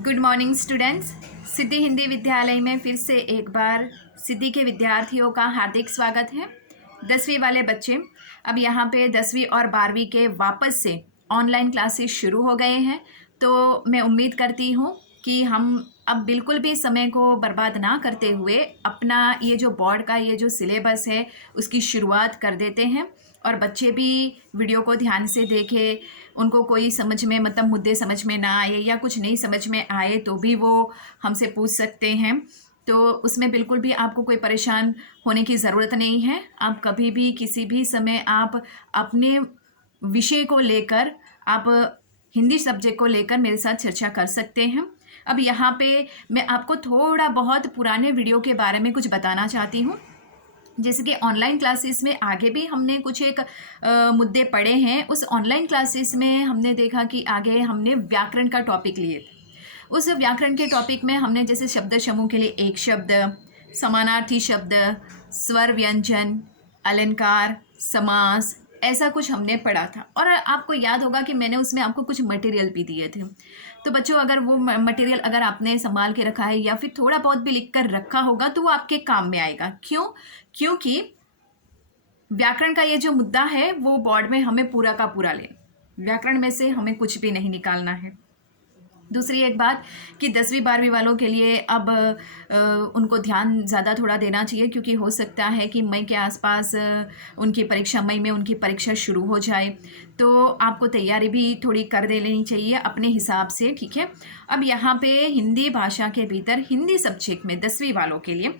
Good morning students. Siddhi Hindi Vidyalaya में फिर से एक बार सिद्धि के विद्यार्थियों का हार्दिक स्वागत है। 10वीं वाले बच्चे, अब यहाँ पे 10वीं और 12वीं के वापस से ऑनलाइन क्लासेस शुरू हो गए हैं। तो मैं उम्मीद करती हूँ कि हम अब बिल्कुल भी समय को बर्बाद ना करते हुए अपना ये जो बोर्ड का ये जो सिलेबस है उसकी शुरुआत कर देते हैं और बच्चे भी वीडियो को ध्यान से देखें। उनको कोई समझ में मतलब मुद्दे समझ में ना आए या कुछ नहीं समझ में आए तो भी वो हमसे पूछ सकते हैं। तो उसमें बिल्कुल भी आपको कोई परेशान होने की ज़रूरत नहीं है। आप कभी भी किसी भी समय आप अपने विषय को लेकर आप हिंदी सब्जेक्ट को लेकर मेरे साथ चर्चा कर सकते हैं। अब यहाँ पे मैं आपको थोड़ा बहुत पुराने वीडियो के बारे में कुछ बताना चाहती हूँ। जैसे कि ऑनलाइन क्लासेस में आगे भी हमने कुछ एक मुद्दे पढ़े हैं। उस ऑनलाइन क्लासेस में हमने देखा कि आगे हमने व्याकरण का टॉपिक लिए थे। उस व्याकरण के टॉपिक में हमने जैसे शब्द समूह के लिए एक शब्द, समानार्थी शब्द, स्वर व्यंजन, अलंकार, समास, ऐसा कुछ हमने पढ़ा था। और आपको याद होगा कि मैंने उसमें आपको कुछ मटेरियल भी दिए थे। तो बच्चों, अगर वो मटेरियल अगर आपने संभाल के रखा है या फिर थोड़ा बहुत भी लिख कर रखा होगा तो वो आपके काम में आएगा। क्योंकि व्याकरण का ये जो मुद्दा है वो बोर्ड में हमें पूरा का पूरा लेना, व्याकरण में से हमें कुछ भी नहीं निकालना है। दूसरी एक बात कि 10वीं 12वीं वालों के लिए अब उनको ध्यान ज़्यादा थोड़ा देना चाहिए, क्योंकि हो सकता है कि मई के आसपास उनकी परीक्षा, मई में उनकी परीक्षा शुरू हो जाए। तो आपको तैयारी भी थोड़ी कर दे लेनी चाहिए अपने हिसाब से, ठीक है। अब यहाँ पे हिंदी भाषा के भीतर हिंदी सब्जेक्ट में 10वीं वालों के लिए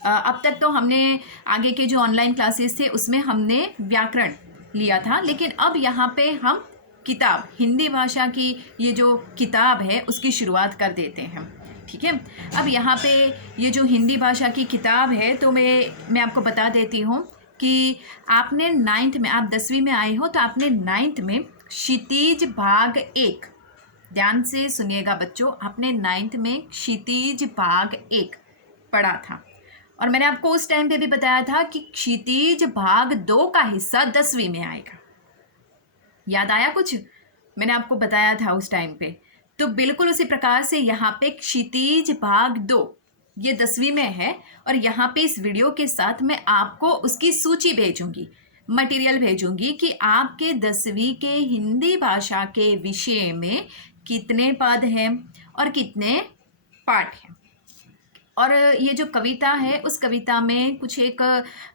अब तक तो हमने आगे के जो ऑनलाइन क्लासेस थे उसमें हमने व्याकरण लिया था, लेकिन अब यहाँ पे हम किताब, हिंदी भाषा की ये जो किताब है उसकी शुरुआत कर देते हैं, ठीक है। अब यहाँ पे ये जो हिंदी भाषा की किताब है तो मैं आपको बता देती हूँ कि आपने 9th में, आप 10वीं में आए हो तो आपने 9th में क्षितिज भाग 1, ध्यान से सुनिएगा बच्चों, आपने 9th में क्षितिज भाग 1 पढ़ा था। और मैंने आपको उस टाइम पे भी बताया था कि क्षितिज भाग 2 का हिस्सा 10वीं में आएगा। याद आया कुछ? मैंने आपको बताया था उस टाइम पे। तो बिल्कुल उसी प्रकार से यहाँ पे क्षितिज भाग 2 ये 10वीं में है और यहाँ पे इस वीडियो के साथ मैं आपको उसकी सूची भेजूंगी, मटेरियल भेजूंगी कि आपके 10वीं के हिंदी भाषा के विषय में कितने पद हैं और कितने पाठ हैं। और ये जो कविता है उस कविता में कुछ एक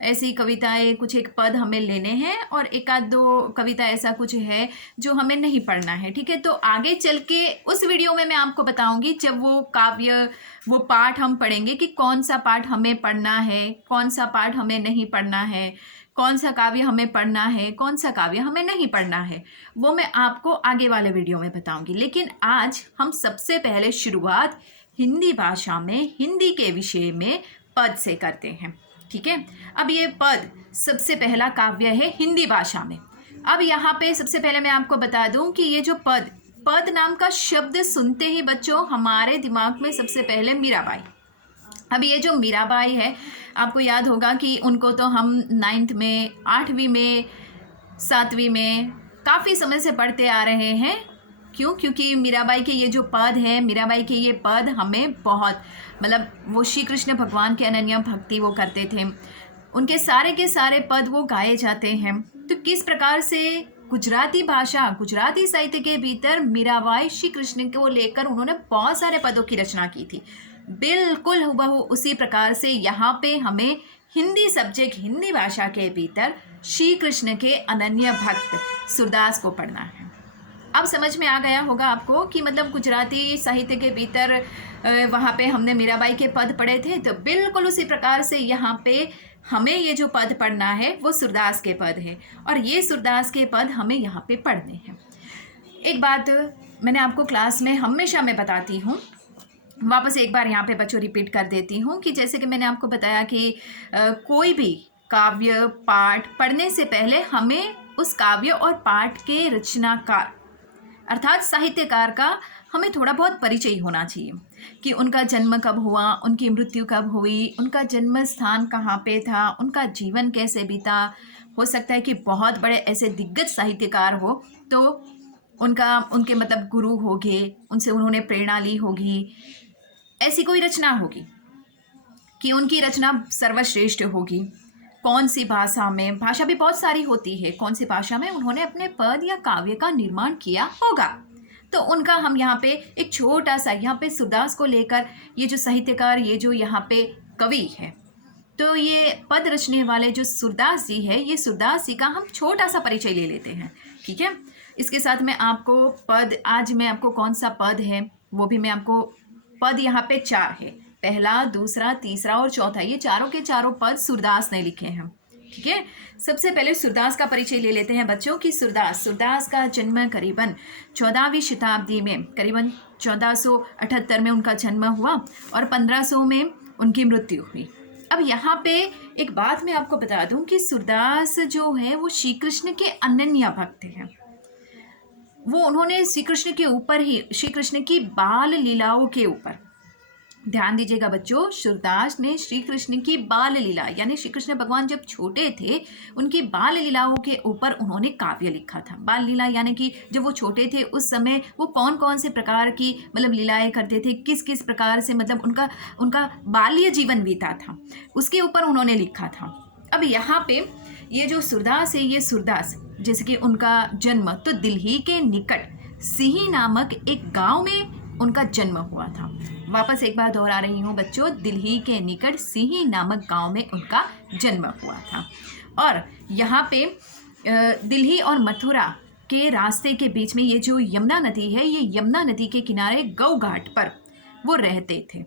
ऐसी कविताएं, कुछ एक पद हमें लेने हैं और एक आध दो कविता ऐसा कुछ है जो हमें नहीं पढ़ना है, ठीक है। तो आगे चल के उस वीडियो में मैं आपको बताऊंगी, जब वो काव्य, वो पाठ हम पढ़ेंगे कि कौन सा पाठ हमें पढ़ना है, कौन सा पाठ हमें नहीं पढ़ना है, कौन सा काव्य हमें पढ़ना है, कौन सा काव्य हमें नहीं पढ़ना है, वो मैं आपको आगे वाले वीडियो में बताऊंगी। लेकिन आज हम सबसे पहले शुरुआत हिंदी भाषा में हिंदी के विषय में पद से करते हैं, ठीक है। अब ये पद, सबसे पहला काव्य है हिंदी भाषा में। अब यहाँ पे सबसे पहले मैं आपको बता दूं कि ये जो पद नाम का शब्द सुनते ही बच्चों हमारे दिमाग में सबसे पहले मीराबाई। अब ये जो मीराबाई है, आपको याद होगा कि उनको तो हम 9th में, 8वीं में, 7वीं में काफ़ी समय से पढ़ते आ रहे हैं। क्योंकि मीराबाई के ये जो पद है, मीराबाई के ये पद हमें बहुत, मतलब वो श्री कृष्ण भगवान के अनन्य भक्ति वो करते थे, उनके सारे के सारे पद वो गाए जाते हैं। तो किस प्रकार से गुजराती भाषा, गुजराती साहित्य के भीतर मीराबाई श्री कृष्ण को लेकर उन्होंने बहुत सारे पदों की रचना की थी, बिल्कुल हुबहू उसी प्रकार से यहाँ पे हमें हिंदी सब्जेक्ट, हिंदी भाषा के भीतर श्री कृष्ण के अनन्य भक्त सूरदास को पढ़ना है। अब समझ में आ गया होगा आपको कि मतलब गुजराती साहित्य के भीतर वहाँ पे हमने मीराबाई के पद पढ़े थे, तो बिल्कुल उसी प्रकार से यहाँ पे हमें ये जो पद पढ़ना है वो सूरदास के पद है और ये सूरदास के पद हमें यहाँ पे पढ़ने हैं। एक बात मैंने आपको क्लास में हमेशा मैं बताती हूँ, वापस एक बार यहाँ पे बच्चों रिपीट कर देती हूँ कि जैसे कि मैंने आपको बताया कि कोई भी काव्य पाठ पढ़ने से पहले हमें उस काव्य और पाठ के रचनाकार अर्थात साहित्यकार का हमें थोड़ा बहुत परिचय होना चाहिए कि उनका जन्म कब हुआ, उनकी मृत्यु कब हुई, उनका जन्म स्थान कहाँ पे था, उनका जीवन कैसे बीता। हो सकता है कि बहुत बड़े ऐसे दिग्गज साहित्यकार हो तो उनके मतलब गुरु होंगे, उनसे उन्होंने प्रेरणा ली होगी, ऐसी कोई रचना होगी कि उनकी रचना सर्वश्रेष्ठ होगी। कौन सी भाषा में, भाषा भी बहुत सारी होती है, कौन सी भाषा में उन्होंने अपने पद या काव्य का निर्माण किया होगा। तो उनका हम यहाँ पे एक छोटा सा, यहाँ पे सूरदास को लेकर ये जो साहित्यकार, ये जो यहाँ पे कवि है, तो ये पद रचने वाले जो सूरदास जी है, ये सूरदास जी का हम छोटा सा परिचय ले लेते हैं। ठीक है, इसके साथ में आपको पद, आज मैं आपको कौन सा पद है वो भी मैं आपको, पद यहाँ पे 4 है, पहला, दूसरा, तीसरा और चौथा, ये चारों के चारों पद सूरदास ने लिखे हैं। ठीक है, सबसे पहले सूरदास का परिचय ले लेते हैं बच्चों की। सूरदास का जन्म करीबन 14वीं शताब्दी में, करीबन 1478 में उनका जन्म हुआ और 1500 में उनकी मृत्यु हुई। अब यहाँ पे एक बात मैं आपको बता दूं कि सूरदास जो है वो श्री कृष्ण के अनन्य भक्त हैं। वो उन्होंने श्री कृष्ण के ऊपर ही, श्री कृष्ण की बाल लीलाओं के ऊपर, ध्यान दीजिएगा बच्चों, सूरदास ने श्री कृष्ण की बाल लीला, यानी श्री कृष्ण भगवान जब छोटे थे उनकी बाल लीलाओं के ऊपर उन्होंने काव्य लिखा था। बाल लीला यानी कि जब वो छोटे थे उस समय वो कौन कौन से प्रकार की मतलब लीलाएं करते थे, किस किस प्रकार से मतलब उनका बाल्य जीवन बीता था, उसके ऊपर उन्होंने लिखा था। अब यहाँ पे ये जो सूरदास है, ये सूरदास जैसे कि उनका जन्म तो दिल्ली के निकट सिही नामक एक गांव में उनका जन्म हुआ था। वापस एक बार दोहरा रही हूँ बच्चों, दिल्ली के निकट सिही नामक गांव में उनका जन्म हुआ था। और यहाँ पे दिल्ली और मथुरा के रास्ते के बीच में ये जो यमुना नदी है, ये यमुना नदी के किनारे गौ घाट पर वो रहते थे।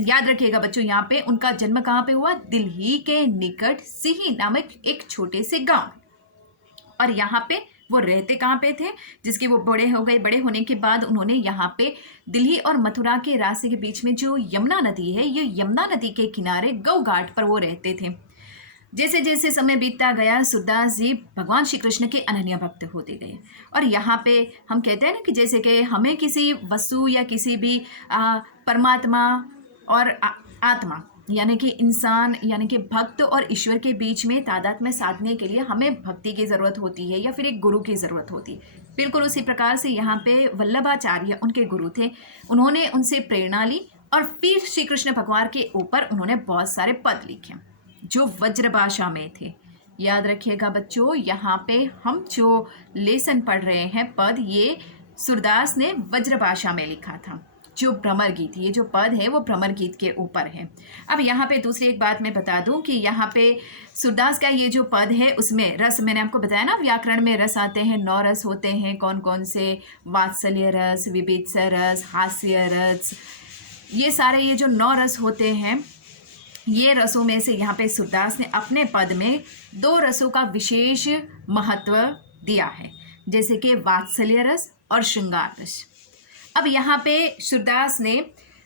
याद रखिएगा बच्चों, यहाँ पे उनका जन्म कहाँ पे हुआ, दिल्ली के निकट सिही नामक एक छोटे से गांव, और यहाँ पे वो रहते कहाँ पे थे, जिसके वो बड़े हो गए। बड़े होने के बाद उन्होंने यहाँ पे दिल्ली और मथुरा के रास्ते के बीच में जो यमुना नदी है, ये यमुना नदी के किनारे गौ घाट पर वो रहते थे। जैसे जैसे समय बीतता गया सूरदास जी भगवान श्री कृष्ण के अनन्य भक्त होते गए। और यहाँ पे हम कहते हैं ना कि जैसे कि हमें किसी वस्तु या किसी भी परमात्मा और आत्मा यानी कि इंसान यानी कि भक्त और ईश्वर के बीच में तादात्म्य साधने के लिए हमें भक्ति की ज़रूरत होती है या फिर एक गुरु की ज़रूरत होती है। बिल्कुल उसी प्रकार से यहाँ पे वल्लभाचार्य उनके गुरु थे, उन्होंने उनसे प्रेरणा ली और फिर श्री कृष्ण भगवान के ऊपर उन्होंने बहुत सारे पद लिखे जो वज्र भाषा में थे। याद रखिएगा बच्चों, यहाँ पे हम जो लेसन पढ़ रहे हैं पद, ये सूरदास ने वज्र भाषा में लिखा था। जो भ्रमर गीत, ये जो पद है वो भ्रमर गीत के ऊपर है। अब यहाँ पे दूसरी एक बात मैं बता दूं कि यहाँ पे सूरदास का ये जो पद है उसमें रस, मैंने आपको बताया ना व्याकरण में रस आते हैं, 9 रस होते हैं। कौन कौन से, वात्सल्य रस, विभीषण रस, हास्य रस, ये सारे ये जो 9 रस होते हैं, ये रसों में से यहाँ पे सूरदास ने अपने पद में 2 रसों का विशेष महत्व दिया है, जैसे कि वात्सल्य रस और श्रृंगार रस। अब यहाँ पे सूरदास ने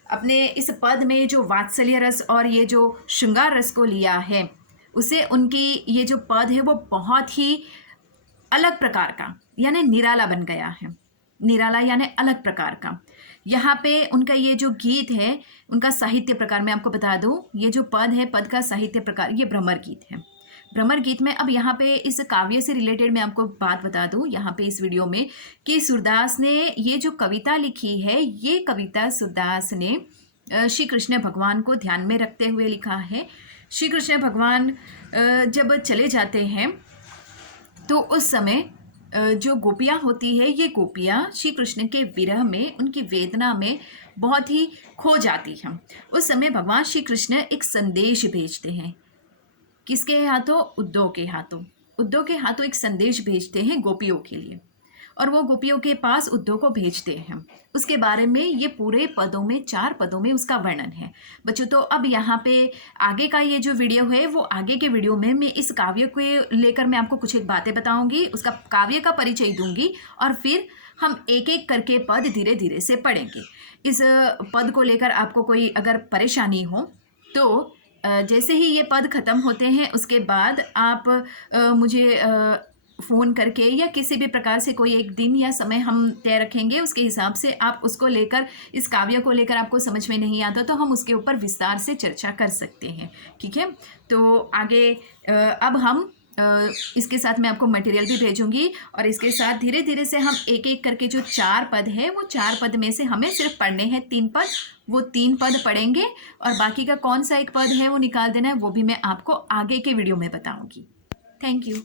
अपने इस पद में जो वात्सल्य रस और ये जो श्रृंगार रस को लिया है, उसे उनकी ये जो पद है वो बहुत ही अलग प्रकार का यानी निराला बन गया है। निराला यानी अलग प्रकार का। यहाँ पे उनका ये जो गीत है, उनका साहित्य प्रकार मैं आपको बता दूँ, ये जो पद है, पद का साहित्य प्रकार ये भ्रमर गीत है। भ्रमर गीत में अब यहाँ पे इस काव्य से रिलेटेड मैं आपको बात बता दूँ यहाँ पे इस वीडियो में कि सूरदास ने ये जो कविता लिखी है, ये कविता सूरदास ने श्री कृष्ण भगवान को ध्यान में रखते हुए लिखा है। श्री कृष्ण भगवान जब चले जाते हैं तो उस समय जो गोपियाँ होती है, ये गोपियाँ श्री कृष्ण के विरह में, उनकी वेदना में बहुत ही खो जाती हैं। उस समय भगवान श्री कृष्ण एक संदेश भेजते हैं, किसके हाथों, उद्धव के हाथों। उद्धव के हाथों एक संदेश भेजते हैं गोपियों के लिए, और वो गोपियों के पास उद्धव को भेजते हैं। उसके बारे में ये पूरे पदों में, 4 पदों में उसका वर्णन है बच्चों। तो अब यहाँ पे आगे का ये जो वीडियो है, वो आगे के वीडियो में मैं इस काव्य को लेकर मैं आपको कुछ एक बातें बताऊंगी, उसका काव्य का परिचय दूंगी, और फिर हम एक एक करके पद धीरे धीरे से पढ़ेंगे। इस पद को लेकर आपको कोई अगर परेशानी हो तो जैसे ही ये पद ख़त्म होते हैं उसके बाद आप मुझे फ़ोन करके या किसी भी प्रकार से कोई एक दिन या समय हम तय रखेंगे, उसके हिसाब से आप उसको लेकर, इस काव्य को लेकर आपको समझ में नहीं आता तो हम उसके ऊपर विस्तार से चर्चा कर सकते हैं। ठीक है, तो आगे अब हम इसके साथ मैं आपको मटेरियल भी भेजूंगी और इसके साथ धीरे धीरे से हम एक एक करके जो 4 पद है वो 4 पद में से हमें सिर्फ पढ़ने हैं 3 पद, वो 3 पद पढ़ेंगे और बाकी का कौन सा एक पद है वो निकाल देना है, वो भी मैं आपको आगे के वीडियो में बताऊंगी। Thank you.